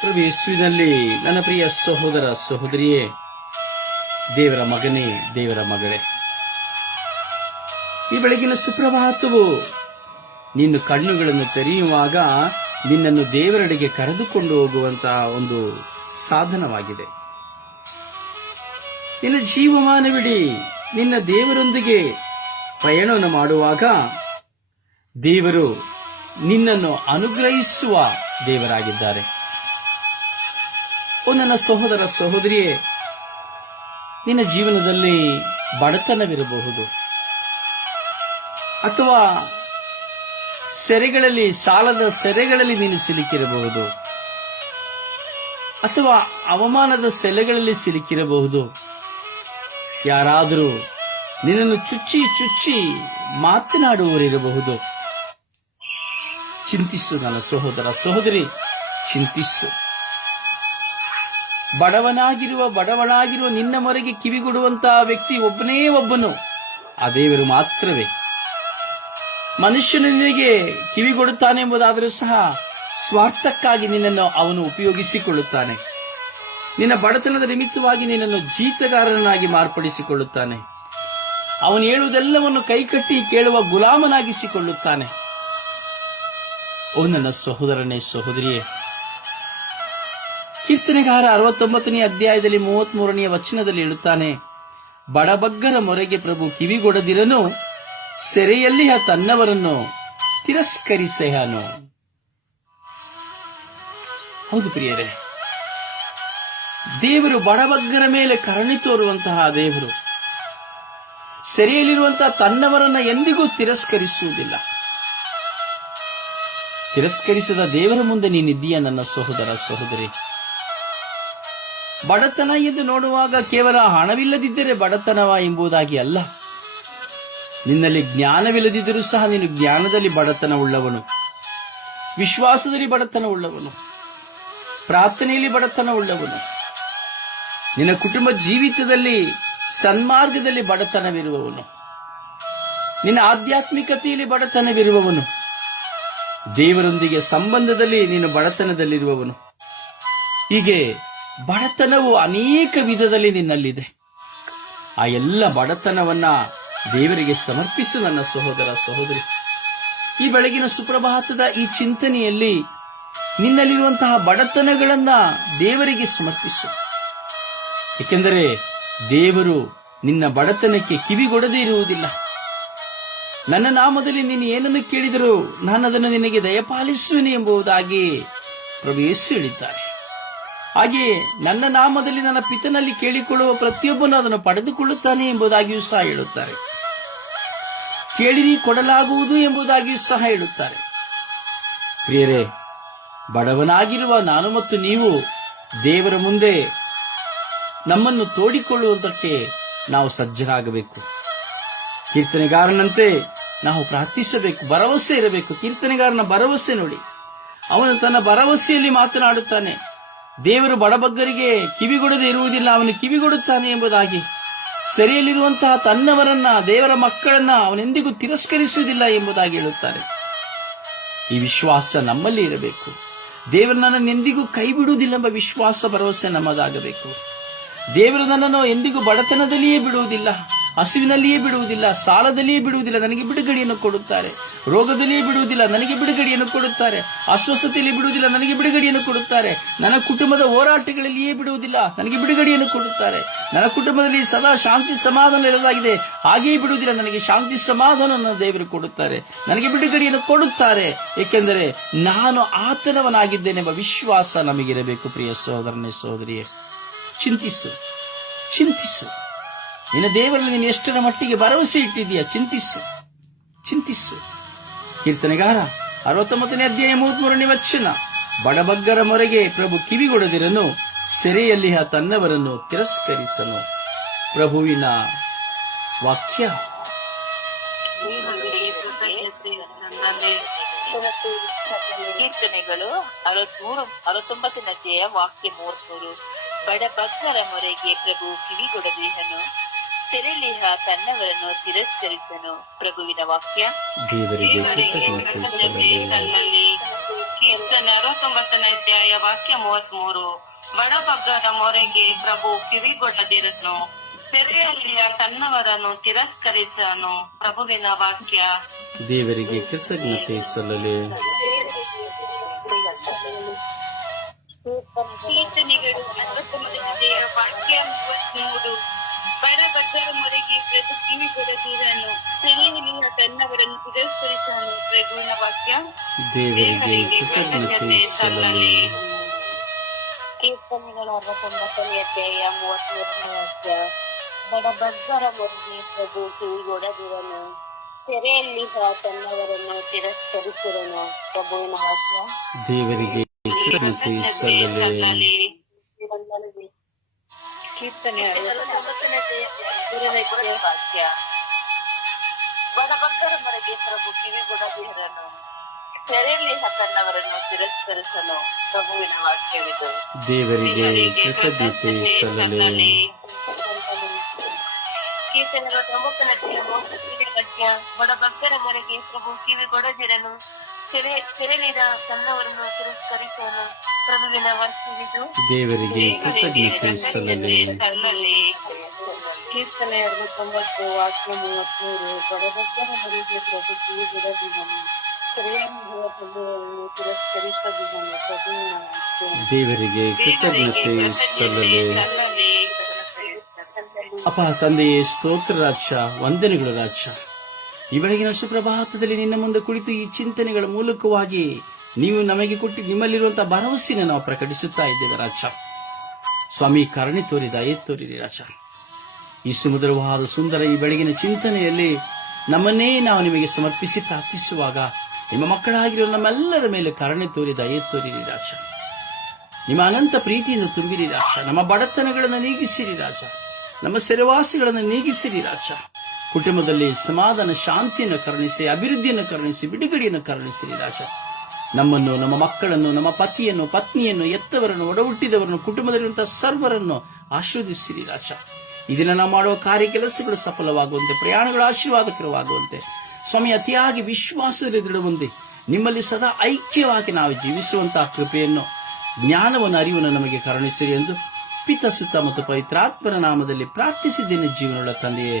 ಪ್ರಭು ನನ್ನ ಪ್ರಿಯ ಸಹೋದರ ಸಹೋದರಿಯೇ, ದೇವರ ಮಗನೇ, ದೇವರ ಮಗಳೇ. ಈ ಬೆಳಗಿನ ಸುಪ್ರಭಾತವು ನಿನ್ನ ಕಣ್ಣುಗಳನ್ನು ತೆರೆಯುವಾಗ ನಿನ್ನನ್ನು ದೇವರಡೆಗೆ ಕರೆದುಕೊಂಡು ಹೋಗುವಂತಹ ಒಂದು ಸಾಧನವಾಗಿದೆ. ನಿನ್ನ ಜೀವಮಾನವಿಡಿ ನಿನ್ನ ದೇವರೊಂದಿಗೆ ಪ್ರಯಾಣವನ್ನು ಮಾಡುವಾಗ ದೇವರು ನಿನ್ನನ್ನು ಅನುಗ್ರಹಿಸುವ ದೇವರಾಗಿದ್ದಾರೆ. ಓ ನನ್ನ ಸಹೋದರ ಸಹೋದರಿಯೇ, ನಿನ್ನ ಜೀವನದಲ್ಲಿ ಬಡತನವಿರಬಹುದು. ಅಥವಾ ಸೆರೆಗಳಲ್ಲಿ, ಸಾಲದ ಸೆರೆಗಳಲ್ಲಿ ನೀನು ಸಿಲುಕಿರಬಹುದು. ಅಥವಾ ಅವಮಾನದ ಸೆಲೆಗಳಲ್ಲಿ ಸಿಲುಕಿರಬಹುದು. ಯಾರಾದರೂ ನಿನ್ನನ್ನು ಚುಚ್ಚಿ ಚುಚ್ಚಿ ಮಾತನಾಡುವವರಿರಬಹುದು. ಚಿಂತಿಸು ನನ್ನ ಸಹೋದರ ಸಹೋದರಿ, ಚಿಂತಿಸು. ಬಡವನಾಗಿರುವ ಬಡವನಾಗಿರುವ ನಿನ್ನ ಮೊರೆಗೆ ಕಿವಿಗೊಡುವಂತಹ ವ್ಯಕ್ತಿ ಒಬ್ಬನೇ ಒಬ್ಬನು. ಆ ದೇವರು ಮಾತ್ರವೇ. ಮನುಷ್ಯನಿಗೆ ಕಿವಿಗೊಡುತ್ತಾನೆ ಎಂಬುದಾದರೂ ಸಹ ಸ್ವಾರ್ಥಕ್ಕಾಗಿ ನಿನ್ನನ್ನು ಅವನು ಉಪಯೋಗಿಸಿಕೊಳ್ಳುತ್ತಾನೆ. ನಿನ್ನ ಬಡತನದ ನಿಮಿತ್ತವಾಗಿ ನಿನ್ನನ್ನು ಜೀತಗಾರನಾಗಿ ಮಾರ್ಪಡಿಸಿಕೊಳ್ಳುತ್ತಾನೆ. ಅವನು ಹೇಳುವುದೆಲ್ಲವನ್ನು ಕೈಕಟ್ಟಿ ಕೇಳುವ ಗುಲಾಮನಾಗಿಸಿಕೊಳ್ಳುತ್ತಾನೆ. ಓ ನನ್ನ ಸಹೋದರನೇ, ಸಹೋದರಿಯೇ ಕೀರ್ತನೆಗಾರ ಅರವತ್ತೊಂಬತ್ತನೇ ಅಧ್ಯಾಯದಲ್ಲಿ ಮೂವತ್ತ್ ಮೂರನೆಯ ವಚನದಲ್ಲಿ ಹೇಳುತ್ತಾನೆ, ಬಡಬಗ್ಗರ ಮೊರೆಗೆ ಪ್ರಭು ಕಿವಿಗೊಡದಿರನು, ಸೆರೆಯಲ್ಲಿ ತನ್ನವರನ್ನು ತಿರಸ್ಕರಿಸೆಯನು ಹೌದು ಪ್ರಿಯರೇ, ದೇವರು ಬಡಬಗ್ಗರ ಮೇಲೆ ಕರುಣೆ ತೋರುವಂತಹ ದೇವರು. ಸೆರೆಯಲ್ಲಿರುವಂತಹ ತನ್ನವರನ್ನ ಎಂದಿಗೂ ತಿರಸ್ಕರಿಸುವುದಿಲ್ಲ. ತಿರಸ್ಕರಿಸದ ದೇವರ ಮುಂದೆ ನೀನಿದ್ದೀಯ ನನ್ನ ಸಹೋದರ ಸಹೋದರಿ. ಬಡತನ ಎಂದು ನೋಡುವಾಗ ಕೇವಲ ಹಣವಿಲ್ಲದಿದ್ದರೆ ಬಡತನವ ಎಂಬುದಾಗಿ ಅಲ್ಲ. ನಿನ್ನಲ್ಲಿ ಜ್ಞಾನವಿಲ್ಲದಿದ್ದರೂ ಸಹ ನೀನು ಜ್ಞಾನದಲ್ಲಿ ಬಡತನ ಉಳ್ಳವನು. ವಿಶ್ವಾಸದಲ್ಲಿ ಬಡತನ ಉಳ್ಳವನು. ಪ್ರಾರ್ಥನೆಯಲ್ಲಿ ಬಡತನ ಉಳ್ಳವನು. ನಿನ್ನ ಕುಟುಂಬ ಜೀವಿತದಲ್ಲಿ ಸನ್ಮಾರ್ಗದಲ್ಲಿ ಬಡತನವಿರುವವನು. ನಿನ್ನ ಆಧ್ಯಾತ್ಮಿಕತೆಯಲ್ಲಿ ಬಡತನವಿರುವವನು. ದೇವರೊಂದಿಗೆ ಸಂಬಂಧದಲ್ಲಿ ನೀನು ಬಡತನದಲ್ಲಿರುವವನು. ಹೀಗೆ ಬಡತನವು ಅನೇಕ ವಿಧದಲ್ಲಿ ನಿನ್ನಲ್ಲಿದೆ. ಆ ಎಲ್ಲ ಬಡತನವನ್ನ ದೇವರಿಗೆ ಸಮರ್ಪಿಸು ನನ್ನ ಸಹೋದರ ಸಹೋದರಿ. ಈ ಬೆಳಗಿನ ಸುಪ್ರಭಾತದ ಈ ಚಿಂತನೆಯಲ್ಲಿ ನಿನ್ನಲ್ಲಿರುವಂತಹ ಬಡತನಗಳನ್ನ ದೇವರಿಗೆ ಸಮರ್ಪಿಸು. ಏಕೆಂದರೆ ದೇವರು ನಿನ್ನ ಬಡತನಕ್ಕೆ ಕಿವಿಗೊಡದೇ ಇರುವುದಿಲ್ಲ. ನನ್ನ ನಾಮದಲ್ಲಿ ನೀನು ಏನನ್ನು ಕೇಳಿದರೂ ನಾನು ಅದನ್ನು ನಿನಗೆ ದಯಪಾಲಿಸುವೆನೆ ಎಂಬುದಾಗಿ ಪ್ರಭು ಯೇಸು ಹೇಳಿದ್ದಾರೆ. ಹಾಗೆಯೇ ನನ್ನ ನಾಮದಲ್ಲಿ ನನ್ನ ಪಿತನಲ್ಲಿ ಕೇಳಿಕೊಳ್ಳುವ ಪ್ರತಿಯೊಬ್ಬನು ಅದನ್ನು ಪಡೆದುಕೊಳ್ಳುತ್ತಾನೆ ಎಂಬುದಾಗಿಯೂ ಸಹ ಹೇಳುತ್ತಾರೆ. ಕೇಳಿರಿ, ಕೊಡಲಾಗುವುದು ಎಂಬುದಾಗಿಯೂ ಸಹ ಹೇಳುತ್ತಾರೆ. ಪ್ರಿಯರೇ, ಬಡವನಾಗಿರುವ ನಾನು ಮತ್ತು ನೀವು ದೇವರ ಮುಂದೆ ನಮ್ಮನ್ನು ತೋಡಿಕೊಳ್ಳುವುದಕ್ಕೆ ನಾವು ಸಜ್ಜರಾಗಬೇಕು. ಕೀರ್ತನೆಗಾರನಂತೆ ನಾವು ಪ್ರಾರ್ಥಿಸಬೇಕು, ಭರವಸೆ ಇರಬೇಕು. ಕೀರ್ತನೆಗಾರನ ಭರವಸೆ ನೋಡಿ. ಅವನು ತನ್ನ ಭರವಸೆಯಲ್ಲಿ ಮಾತನಾಡುತ್ತಾನೆ. ದೇವರು ಬಡಬಗ್ಗರಿಗೆ ಕಿವಿಗೊಡದೆ ಇರುವುದಿಲ್ಲ, ಅವನು ಕಿವಿಗೊಡುತ್ತಾನೆ ಎಂಬುದಾಗಿ. ಸೆರೆಯಲ್ಲಿರುವಂತಹ ತನ್ನವರನ್ನ, ದೇವರ ಮಕ್ಕಳನ್ನ ಅವನೆಂದಿಗೂ ತಿರಸ್ಕರಿಸುವುದಿಲ್ಲ ಎಂಬುದಾಗಿ ಹೇಳುತ್ತಾರೆ. ಈ ವಿಶ್ವಾಸ ನಮ್ಮಲ್ಲಿ ಇರಬೇಕು. ದೇವರು ನನ್ನನ್ನು ಎಂದಿಗೂ ಕೈ ಬಿಡುವುದಿಲ್ಲ ಎಂಬ ವಿಶ್ವಾಸ, ಭರವಸೆ ನಮ್ಮದಾಗಬೇಕು ದೇವರು ನನ್ನನ್ನು ಎಂದಿಗೂ ಬಡತನದಲ್ಲಿಯೇ ಬಿಡುವುದಿಲ್ಲ. ಹಸಿವಿನಲ್ಲಿಯೇ ಬಿಡುವುದಿಲ್ಲ, ಸಾಲದಲ್ಲಿಯೇ ಬಿಡುವುದಿಲ್ಲ, ನನಗೆ ಬಿಡುಗಡೆಯನ್ನು ಕೊಡುತ್ತಾರೆ. ರೋಗದಲ್ಲಿಯೇ ಬಿಡುವುದಿಲ್ಲ, ನನಗೆ ಬಿಡುಗಡೆಯನ್ನು ಕೊಡುತ್ತಾರೆ. ಅಸ್ವಸ್ಥತೆಯಲ್ಲಿ ಬಿಡುವುದಿಲ್ಲ, ನನಗೆ ಬಿಡುಗಡೆಯನ್ನು ಕೊಡುತ್ತಾರೆ. ನನ್ನ ಕುಟುಂಬದ ಹೋರಾಟಗಳಲ್ಲಿಯೇ ಬಿಡುವುದಿಲ್ಲ, ನನಗೆ ಬಿಡುಗಡೆಯನ್ನು ಕೊಡುತ್ತಾರೆ. ನನ್ನ ಕುಟುಂಬದಲ್ಲಿ ಸದಾ ಶಾಂತಿ ಸಮಾಧಾನ ಇರಲಾಗಿದೆ ಹಾಗೆಯೇ ಬಿಡುವುದಿಲ್ಲ, ನನಗೆ ಶಾಂತಿ ಸಮಾಧಾನವನ್ನು ದೇವರು ಕೊಡುತ್ತಾರೆ. ನನಗೆ ಬಿಡುಗಡೆಯನ್ನು ಕೊಡುತ್ತಾರೆ. ಏಕೆಂದರೆ ನಾನು ಆತನವನಾಗಿದ್ದೇನೆಂಬ ವಿಶ್ವಾಸ ನಮಗಿರಬೇಕು, ಪ್ರಿಯ ಸಹೋದರನೇ, ಸಹೋದರಿಯೇ. ಚಿಂತಿಸು ಚಿಂತಿಸು. ನಿನ್ನ ದೇವರಲ್ಲಿ ನೀನು ಎಷ್ಟರ ಮಟ್ಟಿಗೆ ಭರವಸೆ ಇಟ್ಟಿದೀಯ ಚಿಂತಿಸು. ಚಿಂತಿಸು. ಕೀರ್ತನೆಗಾರ, ಅರವತ್ತೊಂಬತ್ತನೇ ಅಧ್ಯಾಯ ಮೂವತ್ಮೂರನೇ ವಚನ. ಬಡಬಗ್ಗರ ಮೊರೆಗೆ ಪ್ರಭು ಕಿವಿಗೊಡದಿರನು ಸೆರೆಯಲ್ಲಿ ತನ್ನವರನ್ನು ತಿರಸ್ಕರಿಸನು. ಪ್ರಭುವಿನ ವಾಕ್ಯ. ಕೀರ್ತನೆಗಳು ಅರವತ್ಮೂರು, ಅರವತ್ತೊಂಬತ್ತನೇ ಅಧ್ಯಾಯ ವಾಕ್ಯ ಮೂವತ್ಮೂರು. ಬಡಬಗ್ಗರ ಮೊರೆಗೆ ಪ್ರಭು ಕಿವಿಗೊಡದಿಹನು ಸೆರೆಲಿಹ ತನ್ನವರನ್ನು ತಿರಸ್ಕರಿಸನು. ಪ್ರಭುವಿನ ವಾಕ್ಯ ದೇವರಿಗೆ ತೊಂಬತ್ತನೇ ಅಧ್ಯಾಯ ವಾಕ್ಯ ಮೂವತ್ಮೂರು ಬಡಬಗ್ಗರ ಮೊರೆಗೆ ಪ್ರಭು ಕಿವಿಗೊಳ್ಳದಿರನು ಸೆರೆಯಲ್ಲಿಯ ತನ್ನವರನ್ನು ತಿರಸ್ಕರಿಸನು. ಪ್ರಭುವಿನ ವಾಕ್ಯ ದೇವರಿಗೆ ಕೃತಜ್ಞತೆ ಸಲ್ಲಲಿ ಬಡಬಗ್ಗರ ಮೊರೆಗೆ ಪ್ರಭು ಕಿವಿಗೊಡದಿರನು ಸೆರೆಯಲ್ಲಿಯ ತನ್ನವರನ್ನು ತಿರಸ್ಕರಿಸನು ಪ್ರಭುವಿನ ವಾಕ್ಯ. ದೇವರಿಗೆ ಕೃತಜ್ಞತೆ ಸಲ್ಲಲಿ ಕೀರ್ತನೆಗಳ ಅರವತ್ತೊಂಬತ್ತನೇ ಅಧ್ಯಾಯ ಮೂವತ್ಮೂರನೇ ವಾಕ್ಯ ಬಡಬಗ್ಗರ ಮೊರೆಗೆ ಪ್ರಭು ಕಿವಿಗೊಡದಿರನು. ಸೆರೆಯಲ್ಲಿ ತನ್ನವರನ್ನು ತಿರಸ್ಕರಿಸಿರನು. ಪ್ರಭುವಿನ ವಾಕ್ಯ. ದೇವರಿಗೆ ಕೃತಜ್ಞತೆ ಸಲ್ಲಲಿ ಕೀರ್ತನೆ ಅಧ್ಯಾಯ ವಾಕ್ಯ ಬಡಬಗ್ಗರ ಮೊರೆಗೆ ಪ್ರಭು ಕಿವಿಗೊಡದಿರನು ತೆರೆಯಲ್ಲಿ ತನ್ನವರನ್ನು ತಿರಸ್ಕರಿಸಲು ಪ್ರಭುವಿನ ವಾಕ್ಯವಿದು ದೇವರಿಗೆ ಕೃತಜ್ಞತೆ ಸಲ್ಲಲಿ. ಕೀರ್ತನೆಗಳ ಪ್ರಮುಖನ ವಾಕ್ಯ ಬಡಭಕ್ತರ ಮರೆಗೆ ಪ್ರಭು ಕಿವಿ ಕೊಡದಿರನು ಸೆರೆ ಸೆರೆಲಿದ ತನ್ನವರನ್ನು ಪ್ರಭುವಿನ ವಾಕ್ಯವಿದು ದೇವರಿಗೆ ಕೃತಜ್ಞತೆ ಸಲ್ಲಲಿ. ಕೀರ್ತನೆ ಅರವತ್ತೊಂಬತ್ತು ವಾಕ್ಯ ಮೂವತ್ಮೂರು ಬಡಭಕ್ತರ ಮೊರೆಗೆ ಪ್ರಭು ಕಿವಿ ಕೊಡದಿರನು ಸೆರೆಯಲ್ಲಿರುವ ತನ್ನವರನ್ನು ತಿರಸ್ಕರಿಸದಿರನು ದೇವರಿಗೆ ಕೃತಜ್ಞತೆ ಸಲ್ಲಲಿ. ಅಪ್ಪ ತಂದೆಯೇ ಸ್ತೋತ್ರ ರಾಜ ವಂದನೆಗಳು ರಾಜ ಈ ಬೆಳಗಿನ ಸುಪ್ರಭಾತದಲ್ಲಿ ನಿನ್ನ ಮುಂದೆ ಕುಳಿತು ಈ ಚಿಂತನೆಗಳ ಮೂಲಕವಾಗಿ ನೀವು ನಮಗೆ ಕೊಟ್ಟು ನಿಮ್ಮಲ್ಲಿರುವಂತಹ ಭರವಸೆಯನ್ನು ನಾವು ಪ್ರಕಟಿಸುತ್ತಾ ಇದ್ದೇವೆ ರಾಜ. ಸ್ವಾಮಿ, ಕರುಣೆ ತೋರಿ ದಯೆ ತೋರಿರಿ ರಾಜ. ಈ ಸುಮಧುರವಾದ ಸುಂದರ ಈ ಬೆಳಗಿನ ಚಿಂತನೆಯಲ್ಲಿ ನಮ್ಮನ್ನೇ ನಾವು ನಿಮಗೆ ಸಮರ್ಪಿಸಿ ಪ್ರಾರ್ಥಿಸುವಾಗ ನಿಮ್ಮ ಮಕ್ಕಳಾಗಿರೋ ನಮ್ಮೆಲ್ಲರ ಮೇಲೆ ಕರುಣೆ ತೋರಿ ದಯೆ ತೋರಿರಿ ರಾಜ. ನಿಮ್ಮ ಅನಂತ ಪ್ರೀತಿಯಿಂದ ತುಂಬಿರಿ ರಾಜ. ನಮ್ಮ ಬಡತನಗಳನ್ನು ನೀಗಿಸಿರಿ ರಾಜ. ನಮ್ಮ ಸೆರೆವಾಸಿಗಳನ್ನು ನೀಗಿಸಿರಿ ರಾಜ. ಕುಟುಂಬದಲ್ಲಿ ಸಮಾಧಾನ ಶಾಂತಿಯನ್ನು ಕರುಣಿಸಿ, ಅಭಿವೃದ್ಧಿಯನ್ನು ಕರುಣಿಸಿ, ಬಿಡುಗಡೆಯನ್ನು ಕರುಣಿಸಿರಿ ರಾಜ. ನಮ್ಮನ್ನು, ನಮ್ಮ ಮಕ್ಕಳನ್ನು, ನಮ್ಮ ಪತಿಯನ್ನು, ಪತ್ನಿಯನ್ನು ಎತ್ತವರನ್ನು ಒಡಹುಟ್ಟಿದವರನ್ನು, ಕುಟುಂಬದಲ್ಲಿರುವಂತಹ ಸರ್ವರನ್ನು ಆಶೀರ್ವದಿಸಿರಿ ರಾಜ. ಇದನ್ನ ನಾವು ಮಾಡುವ ಕಾರ್ಯ ಕೆಲಸಗಳು ಸಫಲವಾಗುವಂತೆ, ಪ್ರಯಾಣಗಳು ಆಶೀರ್ವಾದಕರವಾಗುವಂತೆ, ಸ್ವಾಮಿ, ಅತಿಯಾಗಿ ವಿಶ್ವಾಸದಲ್ಲಿ ದೃಢವಂತೆ ನಿಮ್ಮಲ್ಲಿ ಸದಾ ಐಕ್ಯವಾಗಿ ನಾವು ಜೀವಿಸುವಂತಹ ಕೃಪೆಯನ್ನು, ಜ್ಞಾನವನ್ನು, ಅರಿವನ್ನು ನಮಗೆ ಕರುಣಿಸಿರಿ ಎಂದು ಪಿತ ಸುತ್ತ ಮತ್ತು ಪವಿತ್ರಾತ್ಮನ ನಾಮದಲ್ಲಿ ಪ್ರಾರ್ಥಿಸಿದ್ದೇನೆ ಜೀವನಗಳ ತಂದೆಯೇ.